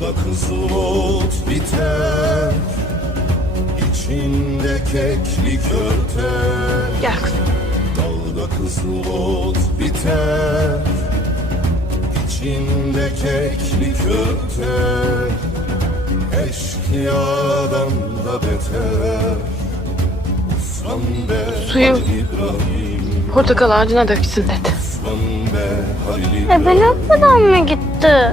Dalda kızıl ot biter İçinde kekli köfte Gel kızım. Dalda kızıl ot biter İçinde kekli köfte Eşkıyadan da beter Osman be Suyu- Halil İbrahim Portakal ağacına döksün dedi. Osman be Halil E ben İbrahim atmadan mı gitti?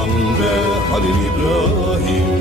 Yaslan be Halil İbrahim